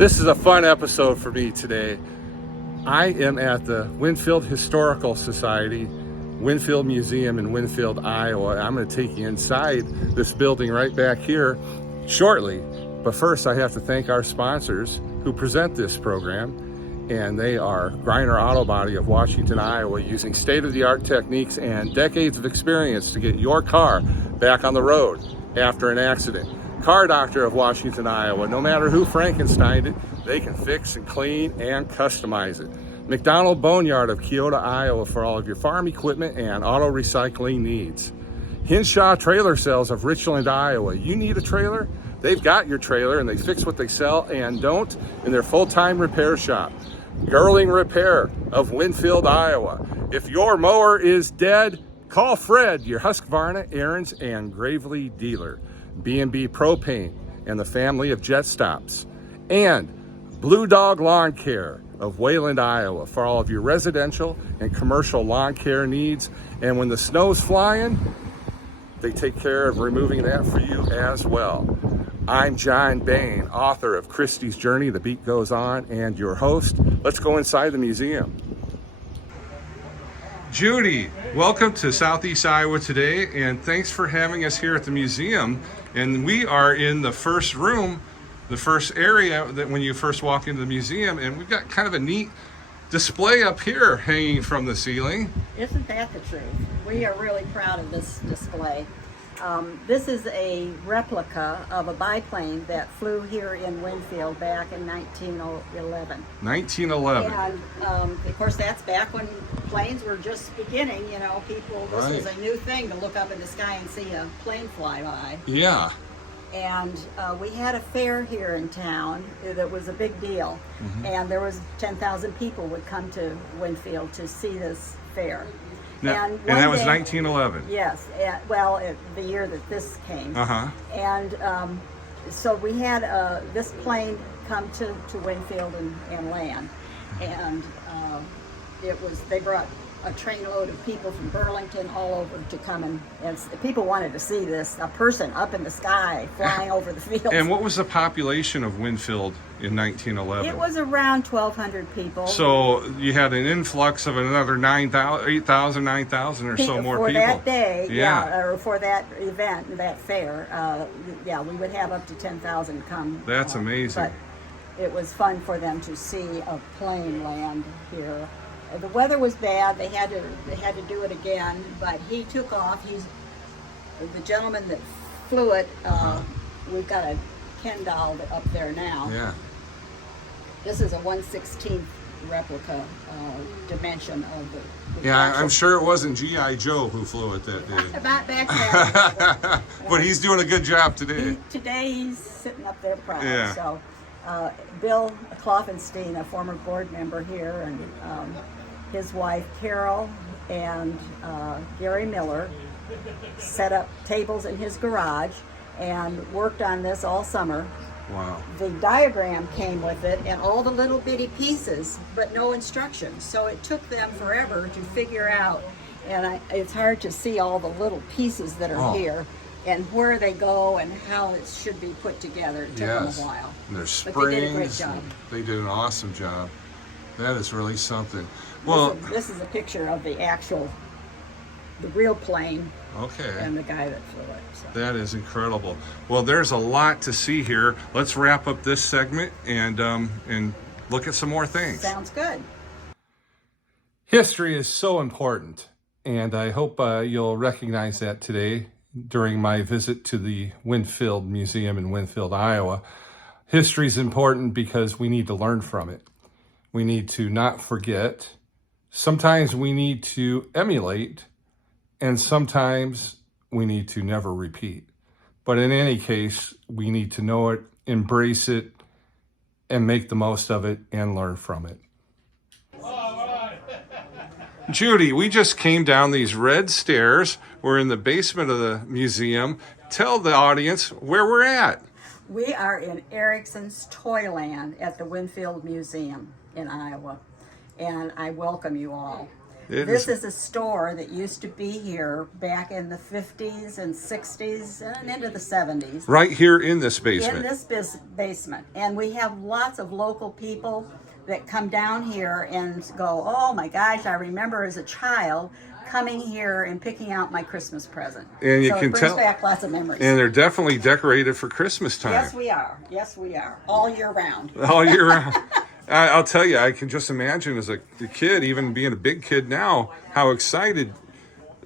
This is a fun episode for me today. I am at the Winfield Historical Society Winfield Museum in Winfield, Iowa. I'm going to take you inside this building right back here shortly. But first, I have to thank our sponsors who present this program, and they are Griner Auto Body of Washington, Iowa, using state-of-the-art techniques and decades of experience to get your car back on the road after an accident. Car Doctor of Washington, Iowa. No matter who Frankensteined it, they can fix and clean and customize it. McDonald Boneyard of Keota, Iowa, for all of your farm equipment and auto recycling needs. Hinshaw Trailer Sales of Richland, Iowa. You need a trailer? They've got your trailer, and they fix what they sell and don't in their full-time repair shop. Girling Repair of Winfield, Iowa. If your mower is dead, call Fred, your Husqvarna, Aaron's, and Gravely dealer. B&B Propane and the family of Jet Stops. And Blue Dog Lawn Care of Wayland, Iowa, for all of your residential and commercial lawn care needs. And when the snow's flying, they take care of removing that for you as well. I'm John Bain, author of Christie's Journey, The Beat Goes On, and your host. Let's go inside the museum. Judy, welcome to Southeast Iowa today, and thanks for having us here at the museum. And we are in the first room, the first area that when you first walk into the museum, and we've got kind of a neat display up here hanging from the ceiling. Isn't that the truth? We are really proud of this display. This is a replica of a biplane that flew here in Winfield back in 1911. 1911. And of course, that's back when planes were just beginning. You know, this was a new thing to look up in the sky and see a plane fly by. Yeah. And we had a fair here in town that was a big deal. Mm-hmm. And there was 10,000 people would come to Winfield to see this fair. Now, and that was 1911. Yes, the year that this came. Uh-huh. And so we had this plane come to Winfield and land, and they brought a trainload of people from Burlington all over to come and people wanted to see this, a person up in the sky flying over the field. And what was the population of Winfield in 1911? It was around 1,200 people. So you had an influx of another 8,000, 9,000 or so more people. For that day, or for that event, that fair, we would have up to 10,000 come. That's amazing. But it was fun for them to see a plane land here. The weather was bad. They had to do it again, but he took off. He's the gentleman that flew it. We've got a Ken doll up there now. Yeah. This is a 1/16th replica dimension of the yeah, I'm sure it wasn't G.I. Joe who flew it that day. About back then. But he's doing a good job today. Today he's sitting up there proud. Yeah. So Bill Kloffenstein, a former board member here, and his wife Carol and Gary Miller set up tables in his garage and worked on this all summer. Wow. The diagram came with it and all the little bitty pieces, but no instructions. So it took them forever to figure out, and it's hard to see all the little pieces that are here and where they go and how it should be put together. It took them a while. And there's springs. But they did a great job. They did an awesome job. That is really something. Well, this is a picture of the real plane. Okay. And the guy that flew it. So. That is incredible. Well, there's a lot to see here. Let's wrap up this segment and look at some more things. Sounds good. History is so important, and I hope you'll recognize that today during my visit to the Winfield Museum in Winfield, Iowa. History is important because we need to learn from it. We need to not forget. Sometimes we need to emulate, and sometimes we need to never repeat. But in any case, we need to know it, embrace it, and make the most of it and learn from it. Judy, we just came down these red stairs. We're in the basement of the museum. Tell the audience where we're at. We are in Eriksons Toyland at the Winfield Museum in Iowa, and I welcome you all. This is a store that used to be here back in the 50s and 60s and into the 70s. Right here in this basement. In this basement. And we have lots of local people that come down here and go, oh my gosh, I remember as a child coming here and picking out my Christmas present. And you so can it brings tell back lots of memories. And they're definitely decorated for Christmas time. Yes, we are. Yes, we are. All year round. All year round. I'll tell you, I can just imagine as a kid, even being a big kid now, how excited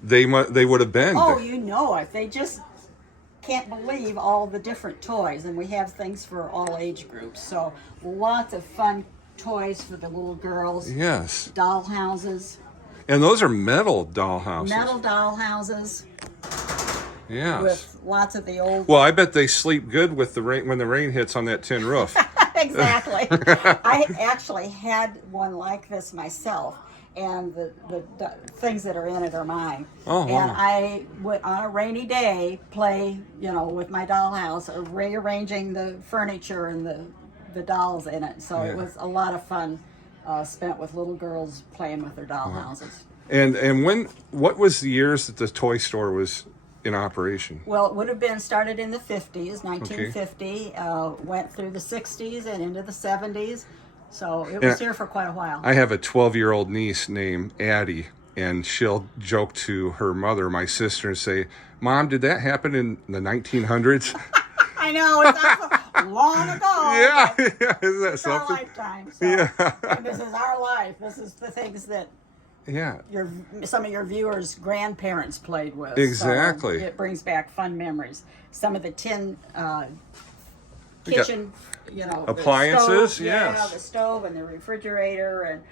they would have been. Oh, you know it. They just can't believe all the different toys, and we have things for all age groups. So lots of fun toys for the little girls. Yes. Doll houses. And those are metal doll houses. Metal doll houses. Yes. With lots of the old. Well, I bet they sleep good with the rain when the rain hits on that tin roof. Exactly. I actually had one like this myself, and the things that are in it are mine. Oh, wow. And I would, on a rainy day, play, with my dollhouse, or rearranging the furniture and the dolls in it. So it was a lot of fun spent with little girls playing with their doll houses. And what was the years that the toy store was in operation? Well, it would have been started in the 50s, 1950, went through the 60s and into the 70s. So it was here for quite a while. I have a 12-year-old niece named Addie, and she'll joke to her mother, my sister, and say, Mom, did that happen in the 1900s? I know, it's also long ago. Yeah, isn't that it's our something? lifetime. So, and this is our life. This is the things that some of your viewers' grandparents played with. Exactly. So it brings back fun memories. Some of the tin kitchen, appliances. The stove, yes. The stove and the refrigerator and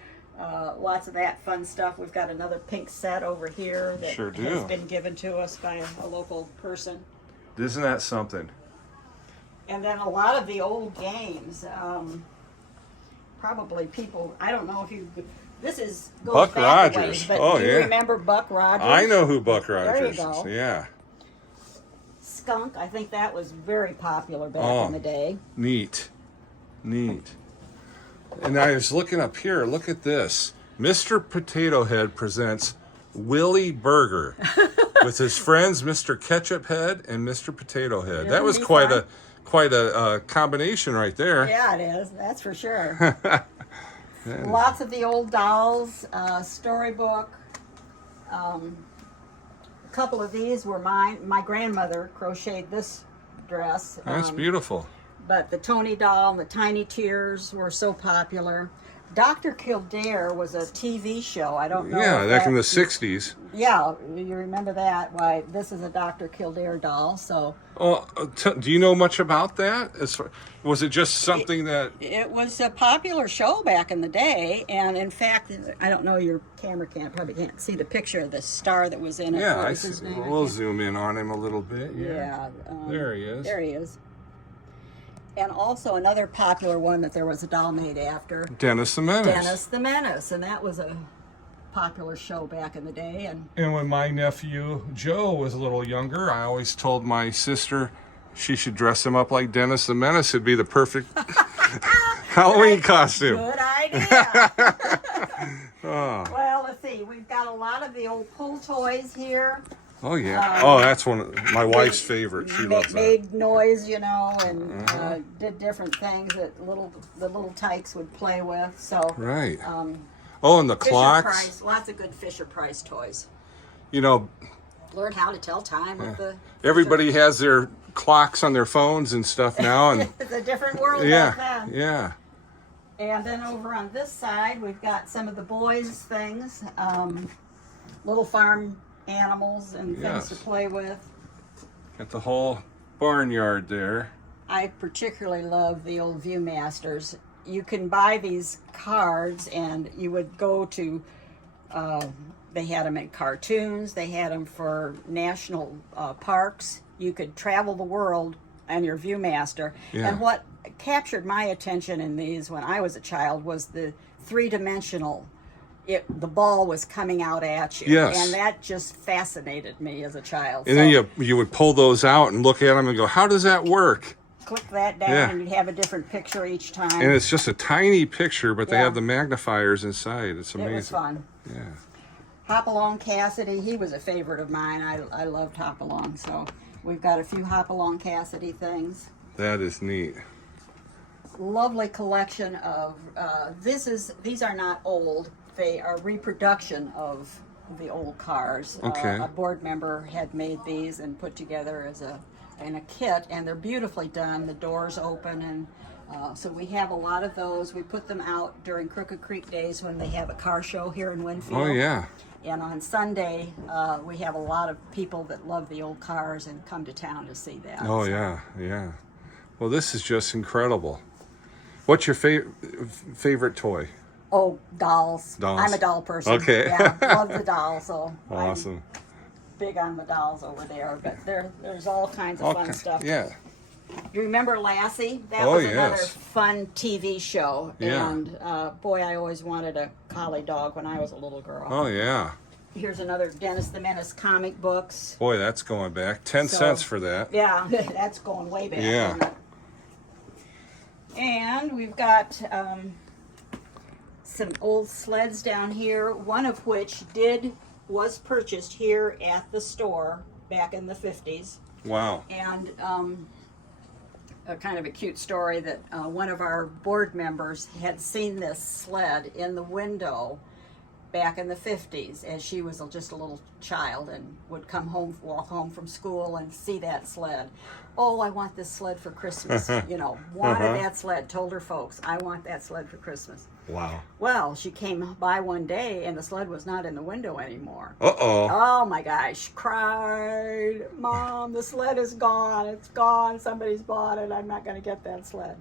lots of that fun stuff. We've got another pink set over here that has been given to us by a local person. Isn't that something? And then a lot of the old games. Probably people. I don't know if you. This is goes Buck back Rogers. Ways, but do you remember Buck Rogers? I know who Buck Rogers There you is. go. Yeah. Skunk. I think that was very popular back in the day. Neat. And I was looking up here. Look at this. Mr. Potato Head presents Willie Burger with his friends Mr. Ketchup Head and Mr. Potato Head. That was quite a combination right there. Yeah, it is. That's for sure. Lots of the old dolls, storybook. A couple of these were mine. My grandmother crocheted this dress. That's beautiful. But the Tony doll and the Tiny Tears were so popular. Dr. Kildare was a TV show. I don't know. Yeah, back in the 60s. Yeah, you remember that. Why, this is a Dr. Kildare doll, so. Oh, do you know much about that? Was it just something that... It was a popular show back in the day, and in fact, I don't know, your camera probably can't see the picture of the star that was in it. Yeah, What was his name? we'll zoom in on him a little bit. Yeah. There he is. There he is. And also another popular one that there was a doll made after. Dennis the Menace. Dennis the Menace, and that was a popular show back in the day. And when my nephew Joe was a little younger, I always told my sister she should dress him up like Dennis the Menace. It'd be the perfect Halloween costume. Good idea. Well, let's see. We've got a lot of the old pull toys here. Oh yeah. That's one of my wife's favorite. She loves that. Made noise, and did different things that the little tykes would play with. So right. And the clocks. Lots of good Fisher-Price toys. Learn how to tell time with the. Everybody has their clocks on their phones and stuff now, and it's a different world back then. Yeah. And then over on this side, we've got some of the boys' things, little farm animals and things to play with. Got the whole barnyard there. I particularly love the old Viewmasters. You can buy these cards, and you would go to, they had them in cartoons, they had them for national parks. You could travel the world on your Viewmaster. Yeah. And what captured my attention in these when I was a child was the three-dimensional. The ball was coming out at you. Yes. And that just fascinated me as a child. And then you would pull those out and look at them and go, how does that work? Click that down and you'd have a different picture each time. And it's just a tiny picture, but they have the magnifiers inside. It's amazing. It was fun. Yeah. Hopalong Cassidy, he was a favorite of mine. I loved Hopalong, so we've got a few Hopalong Cassidy things. That is neat. Lovely collection of, these are not old, they are reproduction of the old cars. Okay. A board member had made these and put together in a kit, and they're beautifully done. The doors open, and so we have a lot of those. We put them out during Crooked Creek Days when they have a car show here in Winfield. Oh, yeah. And on Sunday, we have a lot of people that love the old cars and come to town to see that. Oh, so. yeah, yeah. Well, this is just incredible. What's your favorite toy? Oh, dolls. Dolls. I'm a doll person. Okay. Yeah, love the dolls. So Awesome. I'm big on the dolls over there. But there's all kinds of fun stuff. Yeah. You remember Lassie? That Oh, was another yes. fun TV show. Yeah. And boy, I always wanted a collie dog when I was a little girl. Oh, yeah. Here's another Dennis the Menace comic books. Boy, that's going back. 10 cents for that. Yeah, that's going way back. Yeah. Isn't it? And we've got some old sleds down here, one of which was purchased here at the store back in the 50s. Wow. And a kind of a cute story that one of our board members had seen this sled in the window back in the 50s as she was just a little child and would walk home from school and see that sled. Oh, I want this sled for Christmas. Wanted that sled, told her folks, I want that sled for Christmas. Wow. Well, she came by one day and the sled was not in the window anymore. Uh-oh. Oh my gosh, cried, Mom, the sled is gone. It's gone. Somebody's bought it. I'm not going to get that sled.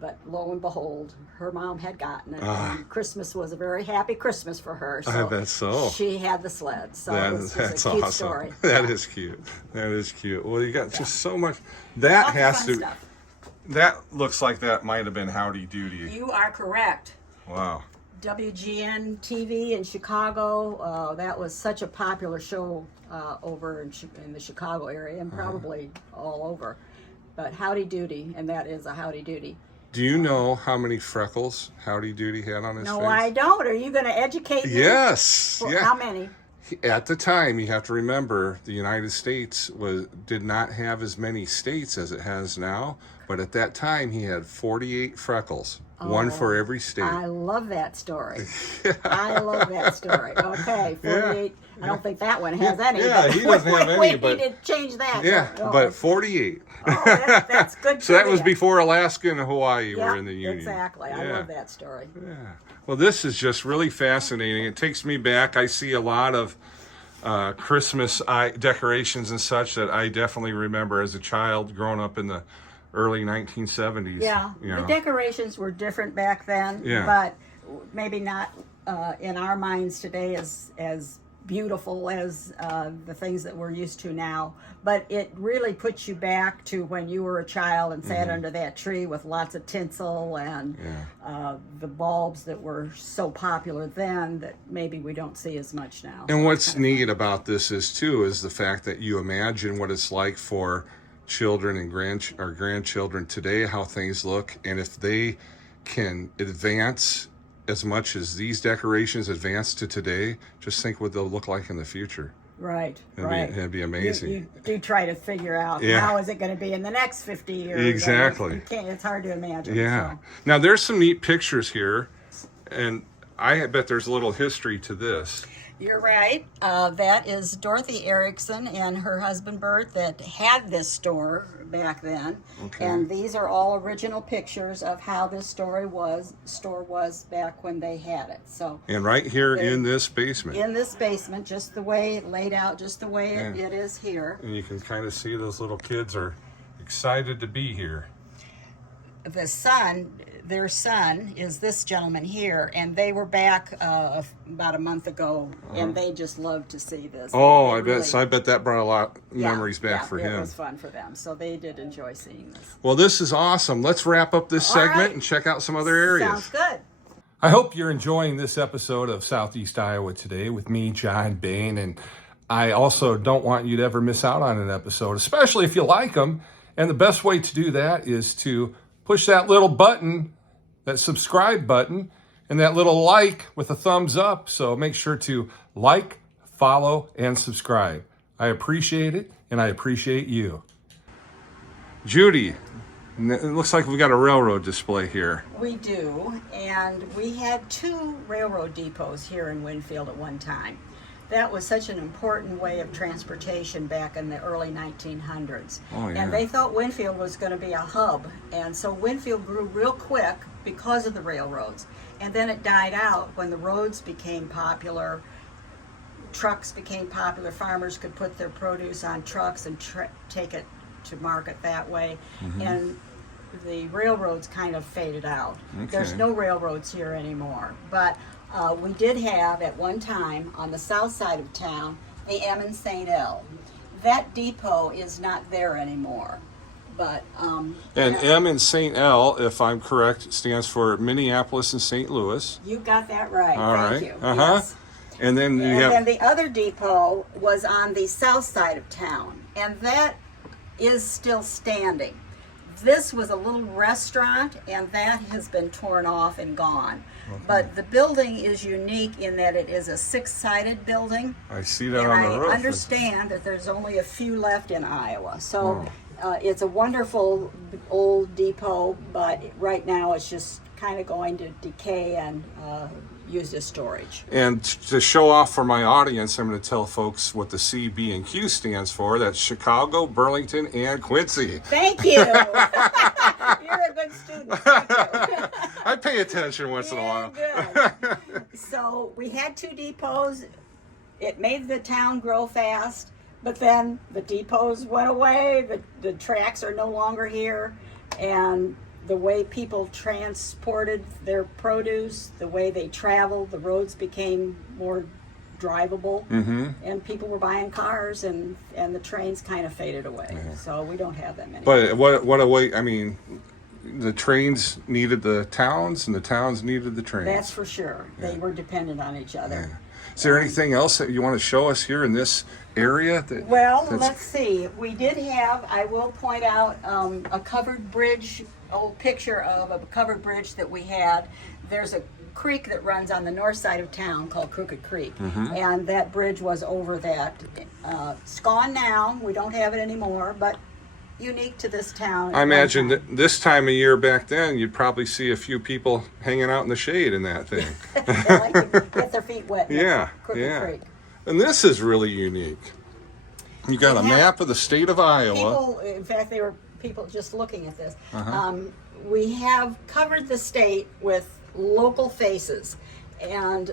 But lo and behold, her mom had gotten it. And Christmas was a very happy Christmas for her. So I bet so. She had the sled. So it's That's a cute awesome. story. That is cute. That is cute. Well, you got just so much. That Lots has of to. fun stuff. That looks like that might have been Howdy Doody. You are correct. Wow. WGN TV in Chicago. That was such a popular show over in the Chicago area and probably all over. But Howdy Doody, and that is a Howdy Doody. Do you know how many freckles Howdy Doody had on his face? No, I don't. Are you going to educate me? Yes. Well, Yeah. how many? At the time, you have to remember, the United States did not have as many states as it has now. But at that time, he had 48 freckles, one for every state. I love that story. I love that story. Okay, 48. I don't think that one has any. Yeah, he doesn't have any, We but- need to change that. Yeah, Oh. but 48. Oh, that's good. So that was trivia. before Alaska and Hawaii Yeah, were in the Union. exactly. I love that story. Yeah. Well, this is just really fascinating. It takes me back. I see a lot of Christmas decorations and such that I definitely remember as a child growing up in the early 1970s. Yeah, You know. the decorations were different back then, Yeah. but maybe not in our minds today as beautiful as the things that we're used to now. But it really puts you back to when you were a child and sat under that tree with lots of tinsel and the bulbs that were so popular then that maybe we don't see as much now. And what's neat about this is the fact that you imagine what it's like for children and grandchildren today, how things look, and if they can advance as much as these decorations advance to today, just think what they'll look like in the future. Right, It'd be amazing. You do try to figure out how is it going to be in the next 50 years. Exactly. It's hard to imagine. Yeah. So. Now there's some neat pictures here, and I bet there's a little history to this. You're right. That is Dorothy Erikson and her husband Bert that had this store back then. Okay. And these are all original pictures of how this store was back when they had it. So And right here in this basement. in this basement, just the way laid out, just the way it is here. And you can kind of see those little kids are excited to be here. Their son is this gentleman here, and they were back about a month ago, and they just loved to see this. Oh, They I bet. So I bet that brought a lot of memories back for It him. was fun for them, so they did enjoy seeing this. Well, this is awesome. Let's wrap up this segment right. and check out some other areas. Sounds good. I hope you're enjoying this episode of Southeast Iowa Today with me, John Bain, and I also don't want you to ever miss out on an episode, especially if you like them. And the best way to do that is to push that little button, that subscribe button, and that little like with a thumbs up. So make sure to like, follow, and subscribe. I appreciate it, and I appreciate you. Judy, it looks like we got a railroad display here. We do, and we had 2 railroad depots here in Winfield at one time. That was such an important way of transportation back in the early 1900s. Oh, yeah. And they thought Winfield was going to be a hub, and so Winfield grew real quick because of the railroads. And then it died out when the roads became popular, trucks became popular, farmers could put their produce on trucks and take it to market that way, and the railroads kind of faded out. Okay. There's no railroads here anymore, but we did have at one time on the south side of town the M and St. L. That depot is not there anymore, but And M in St. L, if I'm correct, stands for Minneapolis and St. Louis. you got that right. All Thank right. you. Uh-huh. Yes. And then you And have then the other depot was on the south side of town, and that is still standing. This was a little restaurant, and that has been torn off and gone. Okay. But the building is unique in that it is a 6-sided building, I see that and on I the roof. understand that there's only a few left in Iowa. So it's a wonderful old depot, but right now it's just kind of going to decay and used as storage. And to show off for my audience, I'm going to tell folks what the C, B, and Q stands for. That's Chicago, Burlington, and Quincy. Thank you. You're a good student. Thank you. I pay attention once in a while. Good. So we had 2 depots. It made the town grow fast, but then the depots went away. The tracks are no longer here, and the way people transported their produce, the way they traveled, the roads became more drivable, and people were buying cars, and the trains kind of faded away. So we don't have them anymore. But what a way, I mean, the trains needed the towns, and the towns needed the trains. That's for sure. They were dependent on each other. Yeah. Is there anything else that you want to show us here in this area? Well, let's see. We did have, I will point out, a covered bridge, old picture of a covered bridge that we had. There's a creek that runs on the north side of town called Crooked Creek, and that bridge was over that. It's gone now. We don't have it anymore, but unique to this town. I imagine that this time of year back then, you'd probably see a few people hanging out in the shade in that thing. They like to get their feet wet. in Yeah, Crooked yeah. Creek. And this is really unique. You got a map of the state of Iowa. People, in fact, they were people just looking at this. We have covered the state with local faces, and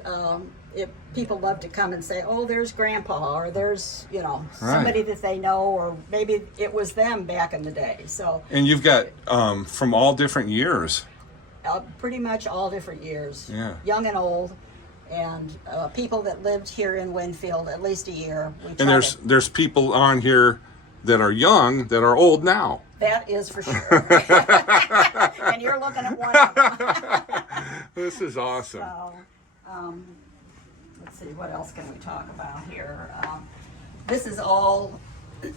people love to come and say, "Oh, there's Grandpa," or "There's somebody that they know," or maybe it was them back in the day. So, And you've got from all different years. pretty much all different years, Yeah. young and old, and people that lived here in Winfield at least a year. And there's people on here that are young that are old now. That is for sure. And you're looking at one of them. This is awesome. So, let's see, what else can we talk about here? This is all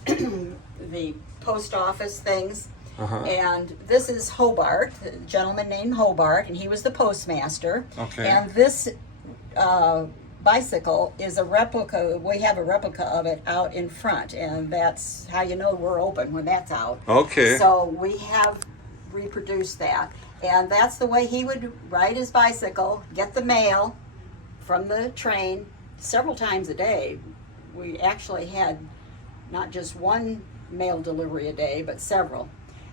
the post office things. And this is Hobart, a gentleman named Hobart, and he was the postmaster. Okay. And this bicycle is a replica. We have a replica of it out in front, and that's how you know we're open, when that's out. Okay. So we have reproduced that, and that's the way he would ride his bicycle, get the mail from the train several times a day. We actually had not just one mail delivery a day, but several.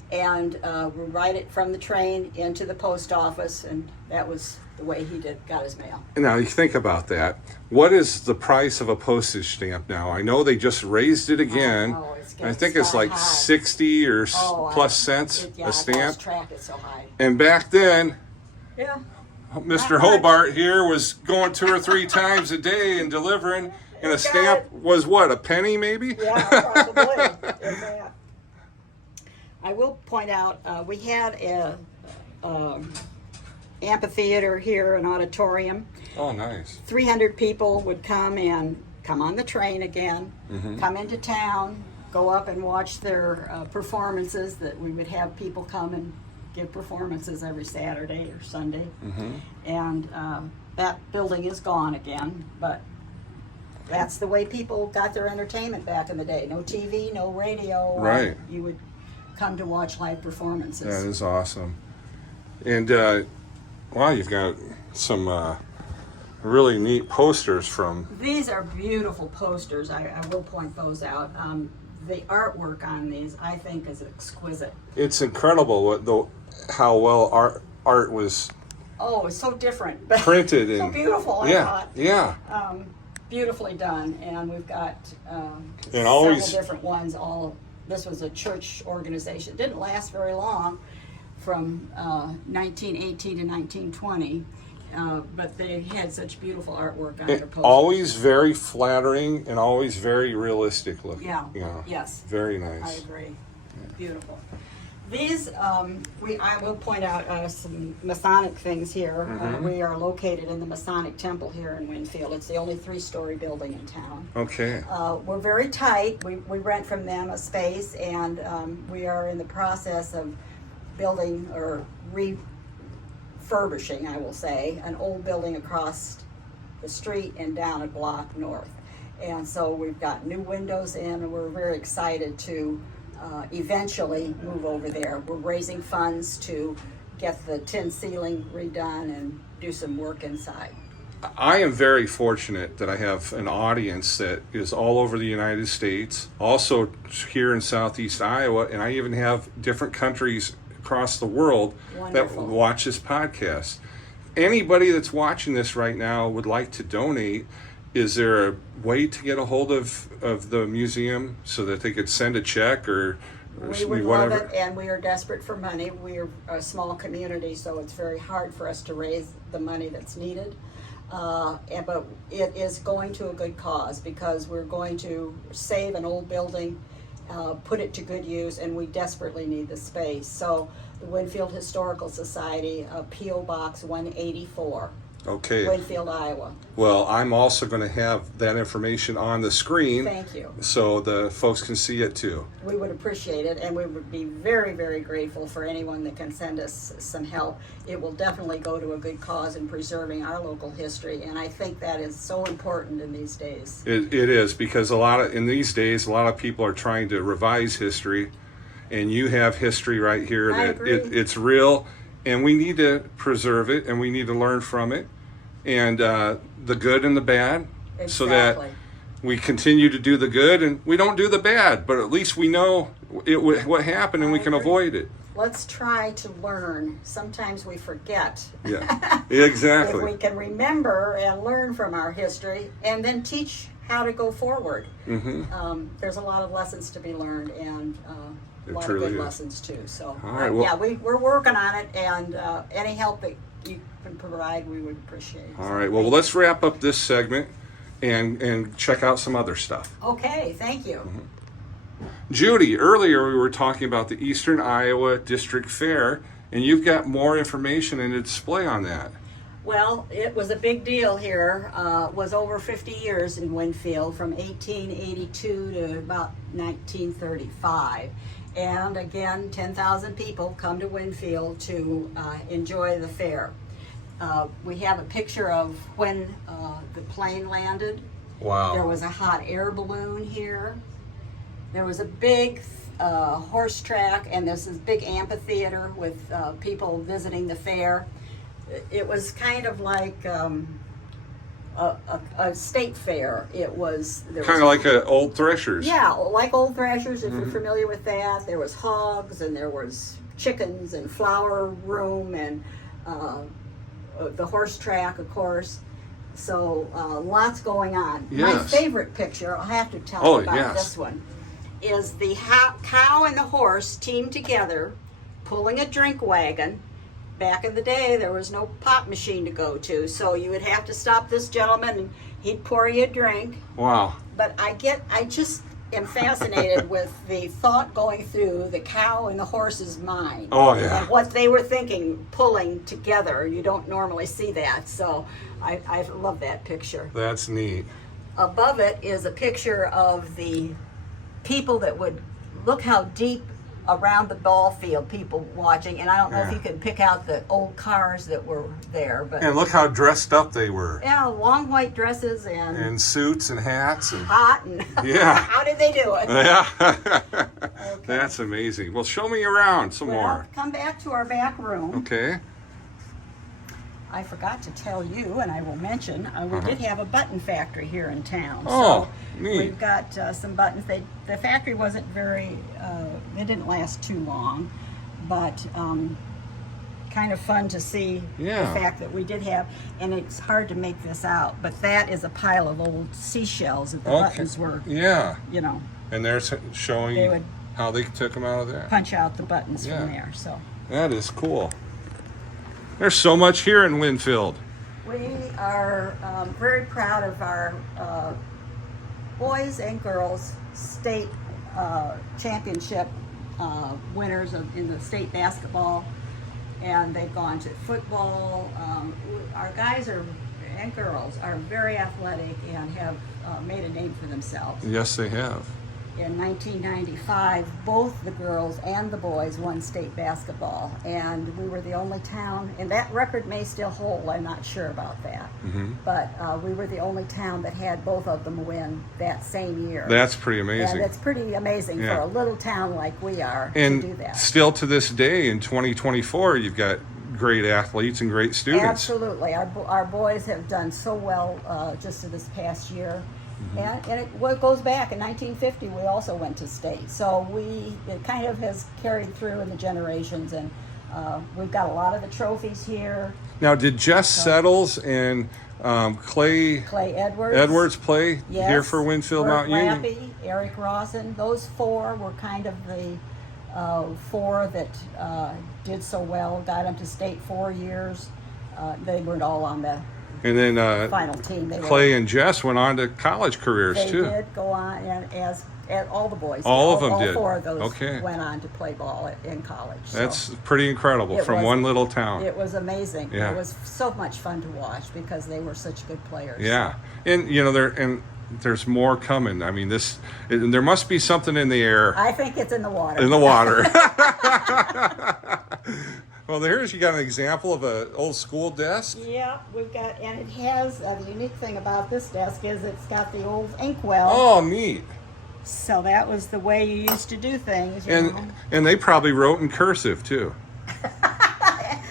And we ride it from the train into the post office, and that was the way he got his mail. Now you think about that. What is the price of a postage stamp now? I know they just raised it again. Oh, it's I think it's like high. 60 or plus cents a stamp. I lost track, it's so high. And back then, Yeah. Mr. Hobart here was going 2 or 3 times a day and delivering, and a stamp was what, a penny maybe? Yeah, probably. Yeah. I will point out, we had a amphitheater here, an auditorium. Oh, nice. 300 people would come on the train again, come into town, go up and watch their performances. That we would have people come and give performances every Saturday or Sunday. Mm-hmm. And that building is gone again, but that's the way people got their entertainment back in the day. No TV, no radio. Right. You would come to watch live performances. That is awesome. And wow, you've got some really neat posters from. These are beautiful posters. I will point those out. The artwork on these, I think, is exquisite. It's incredible how well art was. Oh, it's so different. Printed so and beautiful. Yeah, I thought. yeah. Beautifully done, and we've got always several different ones. This was a church organization. It didn't last very long, from 1918 to 1920, but they had such beautiful artwork on their posters. Always very flattering and always very realistic looking. Yeah. You know, Yes. very nice. I agree. Beautiful. These, I will point out some Masonic things here. Mm-hmm. We are located in the Masonic Temple here in Winfield. It's the only 3-story building in town. Okay. We're very tight. We rent from them a space, and we are in the process of building or refurbishing, I will say, an old building across the street and down a block north. And so we've got new windows in, and we're very excited to eventually move over there. We're raising funds to get the tin ceiling redone and do some work inside. I am very fortunate that I have an audience that is all over the United States, also here in Southeast Iowa, and I even have different countries across the world Wonderful. that watch this podcast. Anybody that's watching this right now would like to donate. Is there a way to get a hold of the museum so that they could send a check or We would whatever? love it, and we are desperate for money. We are a small community, so it's very hard for us to raise the money that's needed. But it is going to a good cause, because we're going to save an old building, put it to good use, and we desperately need the space. So the Winfield Historical Society, P.O. Box 184. Okay. Winfield, Iowa. Well, I'm also going to have that information on the screen. Thank you. So the folks can see it too. We would appreciate it, and we would be very, very grateful for anyone that can send us some help. It will definitely go to a good cause in preserving our local history, and I think that is so important in these days. It is, because in these days, a lot of people are trying to revise history, and you have history right here I that agree. It's real, and we need to preserve it, and we need to learn from it, and the good and the bad, so that Exactly. we continue to do the good and we don't do the bad, but at least we know what happened and we can agree. avoid it. Let's try to learn. Sometimes we forget. Yeah, If exactly. we can remember and learn from our history, and then teach how to go forward. Mm-hmm. There's a lot of lessons to be learned, and a It lot of truly good is. lessons too. So All right, well- yeah, we're working on it, and any help that you can provide, we would appreciate. All right, well, let's wrap up this segment and check out some other stuff. Okay, thank you. Mm-hmm. Judy, earlier we were talking about the Eastern Iowa District Fair, and you've got more information and a display on that. Well, it was a big deal here. Was over 50 years in Winfield, from 1882 to about 1935. And again, 10,000 people come to Winfield to enjoy the fair. We have a picture of when the plane landed. Wow. There was a hot air balloon here. There was a big horse track, and there's this big amphitheater with people visiting the fair. It was kind of like a state fair. It was Kind of like Old Threshers. yeah, like Old Threshers, if you're familiar with that. There was hogs, and there was chickens, and flower room, and the horse track, of course. So lots going on. Yes. My favorite picture, I'll have to tell Oh, you about yes. this one, is the cow and the horse teamed together, pulling a drink wagon. Back in the day, there was no pop machine to go to, so you would have to stop this gentleman, and he'd pour you a drink. Wow. But I just am fascinated with the thought going through the cow and the horse's mind. Oh, yeah. And what they were thinking, pulling together. You don't normally see that, so I love that picture. That's neat. Above it is a picture of the people that would, look how deep around the ball field, people watching, and I don't know if you can pick out the old cars that were there, but And look how dressed up they were. yeah, long white dresses and suits and hats and hot and yeah. how did they do it? Yeah. Okay. That's amazing. Well, show me around some more. Come back to our back room. Okay. I forgot to tell you, and I will mention, we did have a button factory here in town. Oh, so neat. We've got some buttons. The factory wasn't very, it didn't last too long, but kind of fun to see the fact that we did have, and it's hard to make this out, but that is a pile of old seashells that the buttons were, you know. And they're showing They would how they took them out of there. punch out the buttons from there, so. That is cool. There's so much here in Winfield. We are very proud of our boys and girls state championship winners in the state basketball, and they've gone to football. Our guys and girls are very athletic and have made a name for themselves. Yes, they have. In 1995, both the girls and the boys won state basketball, and we were the only town, and that record may still hold, I'm not sure about that, but we were the only town that had both of them win that same year. That's pretty amazing. And it's pretty amazing for a little town like we are and to do that. Still to this day in 2024, you've got great athletes and great students. Absolutely. Our boys have done so well just this past year. And it goes back. In 1950, we also went to state. So it kind of has carried through in the generations, and we've got a lot of the trophies here. Now, did Jess Settles and Clay Edwards play here for Winfield Mount Union? Lappy, Eric Rawson, those four were kind of the four that did so well, got them to state 4 years. They weren't all on the And then final team. Clay and Jess went on to college careers too. They did go on, and as all the boys, all of them did. All four of those went on to play ball in college. So that's pretty incredible from one little town. It was amazing. Yeah. It was so much fun to watch because they were such good players. Yeah, and there's more coming. I mean, there must be something in the air. I think it's in the water. In the water. Well, there's you got an example of an old school desk. Yeah, we've got, and it has the unique thing about this desk is it's got the old inkwell. Oh, neat. So that was the way you used to do things. And they probably wrote in cursive too.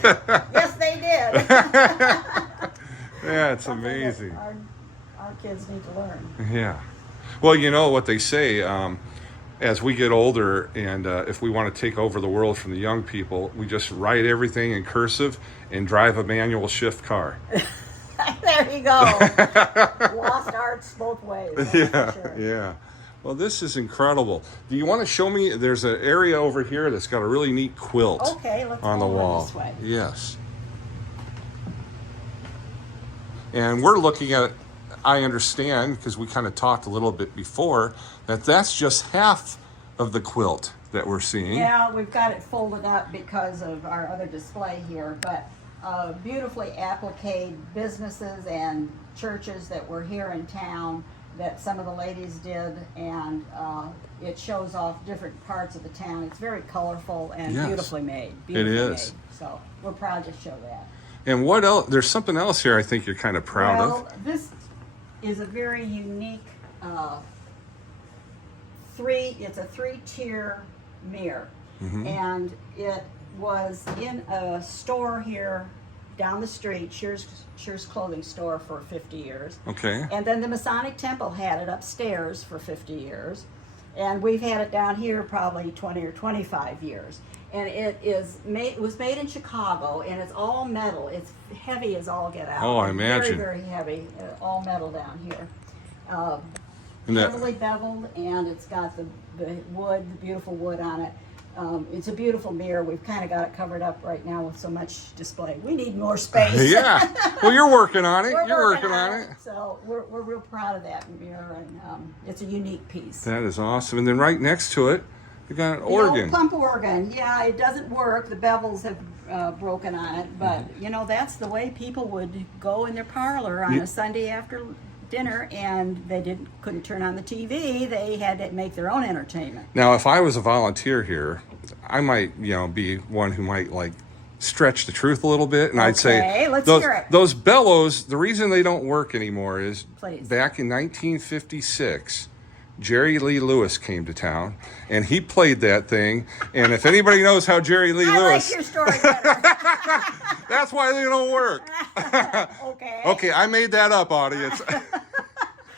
Yes, they did. Yeah, it's amazing. Our kids need to learn. Yeah. Well, you know what they say. As we get older, and if we want to take over the world from the young people, we just write everything in cursive and drive a manual shift car. There you go. Lost arts both ways. Yeah, sure. yeah. Well, this is incredible. Do you want to show me? There's an area over here that's got a really neat quilt on the wall. This way. Yes. And we're looking at, I understand, because we kind of talked a little bit before, that's just half of the quilt that we're seeing. Yeah, we've got it folded up because of our other display here, but beautifully appliqued businesses and churches that were here in town that some of the ladies did, and it shows off different parts of the town. It's very colorful and beautifully made. Beautifully it is. Made. So we're proud to show that. And what else? There's something else here I think you're kind of proud of. Well, this is a very unique it's a 3-tier mirror, and it was in a store here down the street, Shear's clothing store, for 50 years. Okay. And then the Masonic Temple had it upstairs for 50 years, and we've had it down here probably 20 or 25 years. And it was made in Chicago, and it's all metal. It's heavy as all get out. Oh, I imagine. Very, very heavy. All metal down here. And Heavily beveled, and it's got the wood, the beautiful wood on it. It's a beautiful mirror. We've kind of got it covered up right now with so much display. We need more space. Yeah. Well, you're working on it. You're working on it. So we're real proud of that mirror, and it's a unique piece. That is awesome. And then right next to it, you got an organ. Old pump organ. Yeah, it doesn't work. The bevels have broken on it, but that's the way people would go in their parlor on a Sunday after dinner, and they couldn't turn on the TV. They had to make their own entertainment. Now, if I was a volunteer here, I might, you know, be one who might like stretch the truth a little bit, and I'd say let's hear it. those bellows, the reason they don't work anymore is Please. back in 1956, Jerry Lee Lewis came to town, and he played that thing. And if anybody knows how Jerry Lee Lewis, like your story better. that's why they don't work. Okay. Okay, I made that up, audience.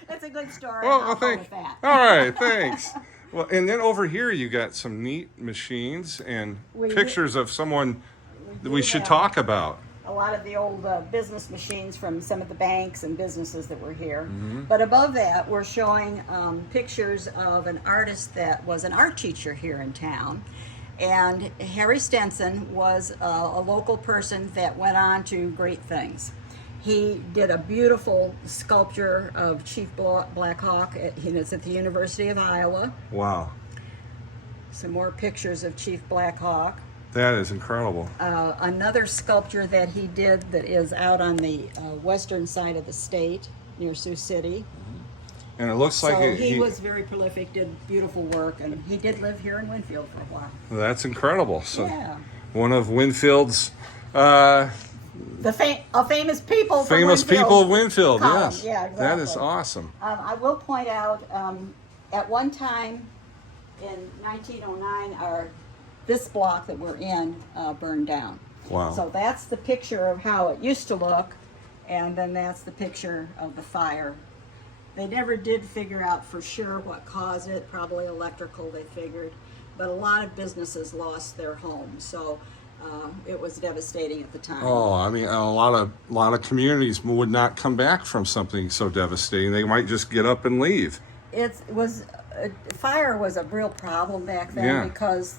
That's a good story. Well, I'll go thank. with that. All right, thanks. Well, and then over here you got some neat machines and pictures of someone that we should talk about. A lot of the old business machines from some of the banks and businesses that were here. Mm-hmm. But above that, we're showing pictures of an artist that was an art teacher here in town. And Harry Stenson was a local person that went on to great things. He did a beautiful sculpture of Chief Black Hawk. It's at the University of Iowa. Wow. Some more pictures of Chief Black Hawk. That is incredible. Another sculpture that he did that is out on the western side of the state near Sioux City. And it looks like So he was very prolific, did beautiful work, and he did live here in Winfield for a while. That's incredible. So Yeah. one of Winfield's Famous people from famous Winfield people of Winfield. column. Yes. Yeah, exactly. That is awesome. I will point out, at one time in 1909, this block that we're in burned down. Wow. So that's the picture of how it used to look, and then that's the picture of the fire. They never did figure out for sure what caused it, probably electrical, they figured, but a lot of businesses lost their homes, so it was devastating at the time. Oh, I mean, a lot of communities would not come back from something so devastating. They might just get up and leave. Fire was a real problem back then. Yeah. Because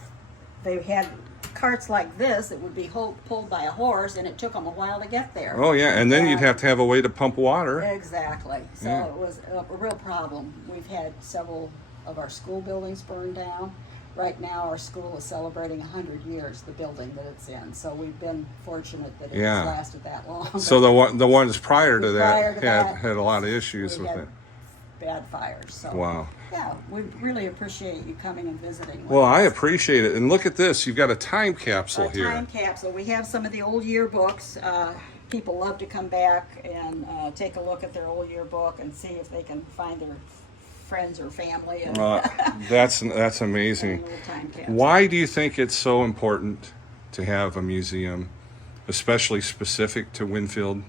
they had carts like this that would be pulled by a horse, and it took them a while to get there. Oh yeah, and then you'd have to have a way to pump water. Exactly. So Yeah. it was a real problem. We've had several of our school buildings burned down. Right now, our school is celebrating 100 years, the building that it's in. So we've been fortunate that it's Yeah. lasted that long. So the ones prior to Prior that to that, had a lot of issues we with had it. bad fires. So Wow. yeah, we really appreciate you coming and visiting with Well, us. I appreciate it. And look at this. You've got a time capsule here. Time capsule. We have some of the old yearbooks. People love to come back and take a look at their old yearbook and see if they can find their friends or family. And That's amazing. and a little time capsule. Why do you think it's so important to have a museum, especially specific to Winfield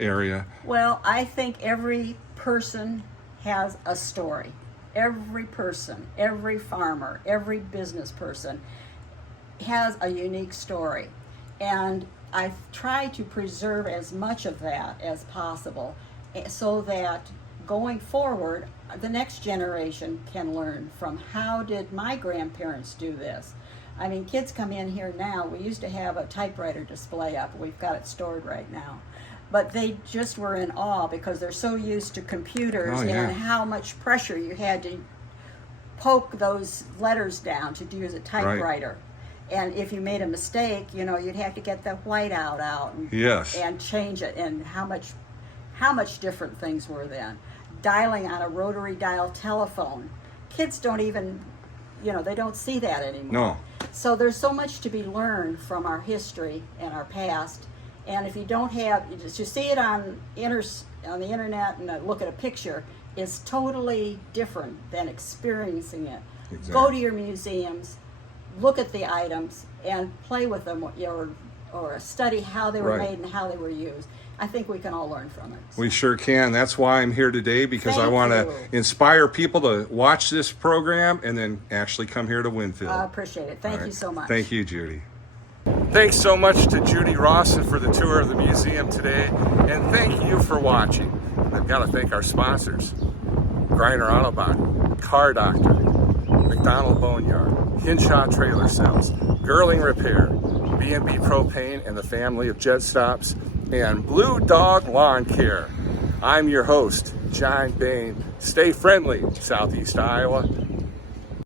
area? Well, I think every person has a story. Every person, every farmer, every business person has a unique story. And I try to preserve as much of that as possible so that going forward, the next generation can learn from how did my grandparents do this. I mean, kids come in here now. We used to have a typewriter display up. We've got it stored right now. But they just were in awe because they're so used to computers and how much pressure you had to poke those letters down to use a typewriter. Right. And if you made a mistake, you know, you'd have to get the whiteout out and change it, and how much different things were then. Dialing on a rotary dial telephone. Kids don't even, they don't see that anymore. No. So there's so much to be learned from our history and our past. And if you don't have, to see it on the internet and look at a picture is totally different than experiencing it. Exactly. Go to your museums, look at the items, and play with them, or study how they were made and how they were used. I think we can all learn from it. So. We sure can. That's why I'm here today, because I want to inspire people to watch this program and then actually come here to Winfield. I appreciate it. Thank you so much. Thank you, Judy. Thanks so much to Judy Rawson for the tour of the museum today, and thank you for watching. I've got to thank our sponsors: Griner Autobahn, Car Doctor, McDonald Boneyard, Hinshaw Trailer Sales, Girling Repair, B&B Propane and the family of Jet Stops, and Blue Dog Lawn Care. I'm your host, John Bain. Stay friendly, Southeast Iowa.